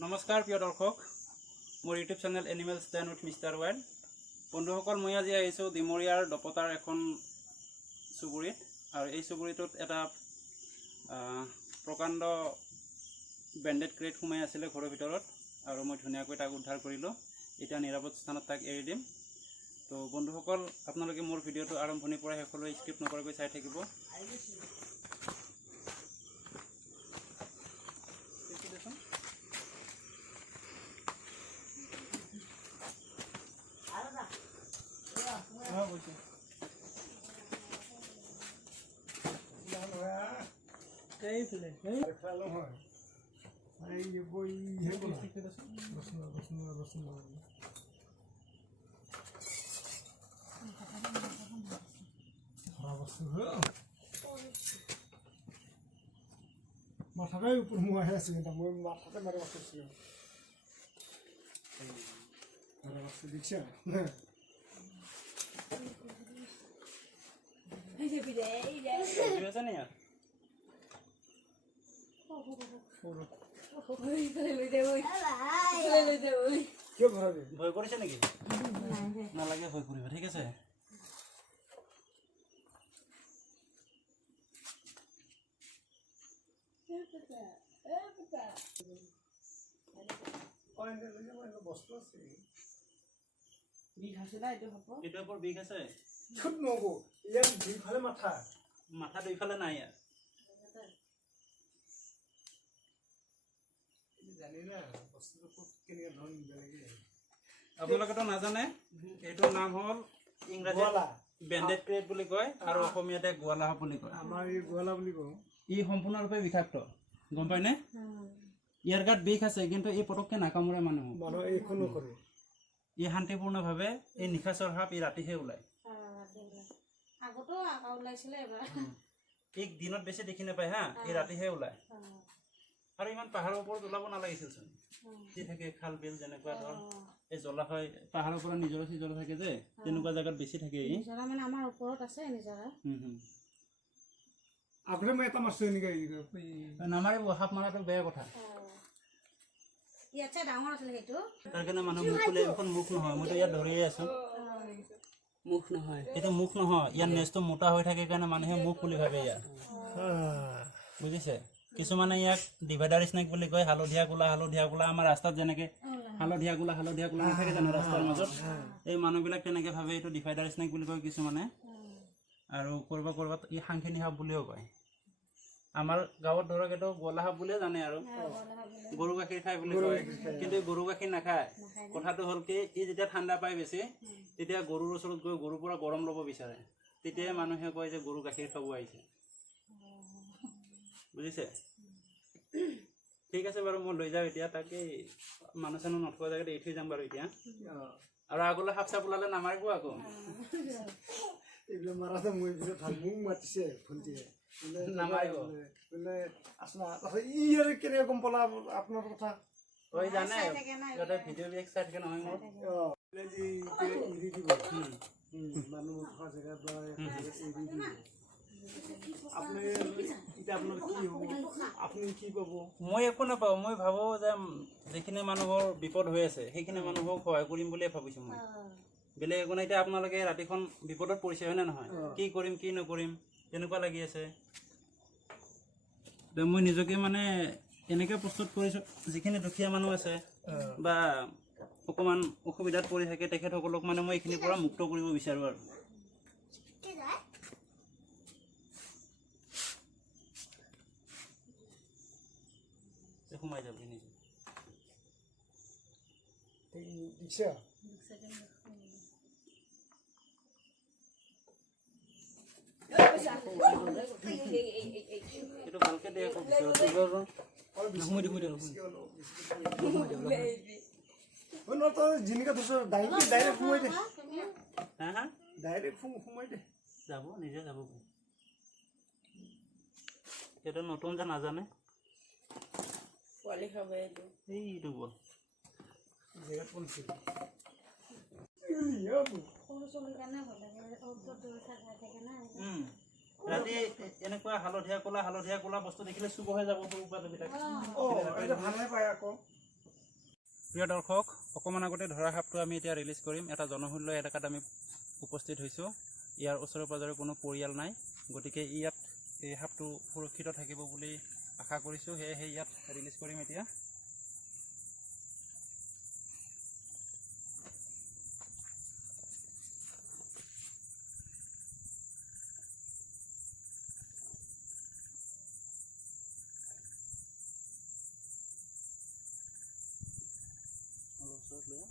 নমস্কাৰ প্ৰিয় দৰ্শক, মোৰ YouTube channel Animals Den with Mister Wild. বন্ধুসকল, মই আজি আহিছোঁ ডিমৰীয়াৰ দপতাৰ এখন চুবুৰীত, আৰু এই চুবুৰীটোত এটা প্ৰকাণ্ড বেণ্ডেড ক্ৰেট সোমাই আছিলে ঘৰৰ ভিতৰত, আৰু মই ধুনীয়াকৈ তাক উদ্ধাৰ কৰিলোঁ। এতিয়া নিৰাপদ স্থানত তাক এৰি দিম। তো বন্ধুসকল, আপোনালোকে মোৰ ভিডিঅ'টো আৰম্ভণিৰ পৰা শেষলৈ স্কিপ নকৰাকৈ চাই থাকিব। মাথাটাই উপর মুহে আছে, কিন্তু মই মাথাতে মারি বসেছিল। মারা বসে দেখছ আছে নি ইয়াত? কিয় ঘরাবে? ভয় কৰিছে নেকি? নালাগে ভয় কৰিব, ঠিক আছে? বস্তু আছে বিষ আছে না? এইটো ওপৰ বিষ আছে? ছোট নগো ইয়ার দুইফালে মাথা মাথা দুইফালে নাই ইয়াত। জানি না বস্তুটো খুব কেনেকৈ ধৰণ বেলেগে। আপোনালোকেতো নাজানে, এইটোৰ নাম হ'ল ইংৰাজীত গোৱালা, বেণ্ডেড ক্ৰেট বুলি কয়, আৰু অসমীয়াতে গোৱালা সাপ বুলি কয়। আমাৰ এই গোৱালা বুলি কওঁ। ই সম্পূৰ্ণৰূপে বিষাক্ত, গম পায়নে? ইয়াৰ গাত বিষ আছে, কিন্তু এই পটককে নাকামোৰে মানুহক। মানুহ এইখনো কৰে। ই শান্তিপূৰ্ণভাৱে এই নিশাচৰ সাপ ই ৰাতিহে ওলায়। ই দিনত বেছি দেখি নাপায় হা, ই ৰাতিহে ওলায়। আৰু ইমান পাহাৰৰ ওপৰত ওলাব নালাগিছিলচোন। যি থাকে খাল বিল, যেনেকুৱা ধৰ এই জলাশয়, পাহাৰৰ পৰা নিজৰা চিজৰা থাকে যে, তেনেকুৱা জেগাত বেছি থাকে ই। মানে আমাৰ ওপৰত আছে নিজৰা। আগতে মই এটা মাছটো এনেকৈ নামাৰিব, সাপ মাৰাটো বেয়া কথা। ইয়াতছে ডাঙৰ আছিলে সেইটো। তাৰ কাৰণে মানুহ মুখ খোলে, এখন মুখ নহয়। মইতো ইয়াত ধৰিয়ে আছো, মুখ নহয়। এইটো মুখ নহয়, ইয়াৰ নেজটো মোটা হৈ থাকে কাৰণে মানুহে মুখ বুলি ভাবে ইয়াৰ, বুজিছে? কিছুমানে ইয়াক ডিভাইডাৰ স্নেক বুলি কয়। হালধীয়া কোলা আমাৰ ৰাস্তাত যেনেকে হালধীয়া কোলা নাথাকে জানো ৰাস্তাৰ মাজত, এই মানুহবিলাক তেনেকে ভাবে এইটো ডিভাইডাৰ স্নেক বুলি কয় কিছুমানে। আৰু কৰবাত ই সাংখিনী সাপ বুলিও কয়। আমাৰ গাঁৱত ধৰক এইটো গোৱালা সাপ বুলিয়ে জানে, আৰু গৰু গাখীৰ খায় বুলি কয়, কিন্তু গৰু গাখীৰ নাখায়। কথাটো হ'ল কি, ই যেতিয়া ঠাণ্ডা পায় বেছি, তেতিয়া গৰুৰ ওচৰত গৈ গৰুৰ পৰা গৰম ল'ব বিচাৰে। তেতিয়াই মানুহে কয় যে গৰু গাখীৰ খাব আহিছে, বুজিছে? ঠিক আছে বাৰু, মই লৈ যাওঁ এতিয়া। তাকে মানুহ চানুহ নথকা জেগাত এৰি থৈ যাম বাৰু এতিয়া। আৰু আগলৈ সাপ চাপ ওলালে নামাৰিব আকৌ। এইবিলাক মাৰাতে মই ভাল মোক মাতিছে ভণ্টিয়ে, নামাৰিব। ই আৰু কেনেকৈ গম পালা আপোনাৰ কথা? তই জানে সিহঁতে ভিডিঅ' বিলাক চাই থাকে নহয় মোৰ। এৰি দিব মানুহ থকা জেগাৰ পৰা এৰি দিব। আপুনি এতিয়া আপোনাৰ কি হ'ব? আপুনি কি পাব? মই একো নাপাওঁ। মই ভাবোঁ যে যিখিনি মানুহৰ বিপদ হৈ আছে সেইখিনি মানুহক সহায় কৰিম বুলিয়ে ভাবিছোঁ মই, বেলেগ একো নাই। এতিয়া আপোনালোকে ৰাতিখন বিপদত পৰিছে, হয়নে নহয়? কি কৰিম কি নকৰিম তেনেকুৱা লাগি আছে। মই নিজকে মানে এনেকৈ প্ৰস্তুত কৰিছোঁ, যিখিনি দুখীয়া মানুহ আছে বা অকণমান অসুবিধাত পৰি থাকে তেখেতসকলক মানে মই এইখিনিৰ পৰা মুক্ত কৰিব বিচাৰোঁ। আৰু সোমাই যাবি নিজে। এইটো ভালকে দে আকৌ জিনিকা ধৰিছ ডাইৰেক্ট সোমাই দে, হা ডাইৰেক্ট সোমাই দে। যাব, নিজে যাব। সেইটো নতুন যে নাজানে পোৱালি খাব। এইটো বল জেগাত কোনছিল ৰাতি এনেকুৱা হালধীয়া ক'লা বস্তু দেখিলে চুবহে যাব সৰু পোৱালিবিলাক। ভালহে পায় আকৌ। প্ৰিয় দৰ্শক, অকণমান আগতে ধৰা সাপটো আমি এতিয়া ৰিলিজ কৰিম। এটা জনশূন্য এলেকাত আমি উপস্থিত হৈছোঁ। ইয়াৰ ওচৰে পাঁজৰে কোনো পৰিয়াল নাই, গতিকে ইয়াত এই সাপটো সুৰক্ষিত থাকিব বুলি আশা কৰিছোঁ। সেয়েহে ইয়াত ৰিলিজ কৰিম এতিয়া। ওচৰত লৈ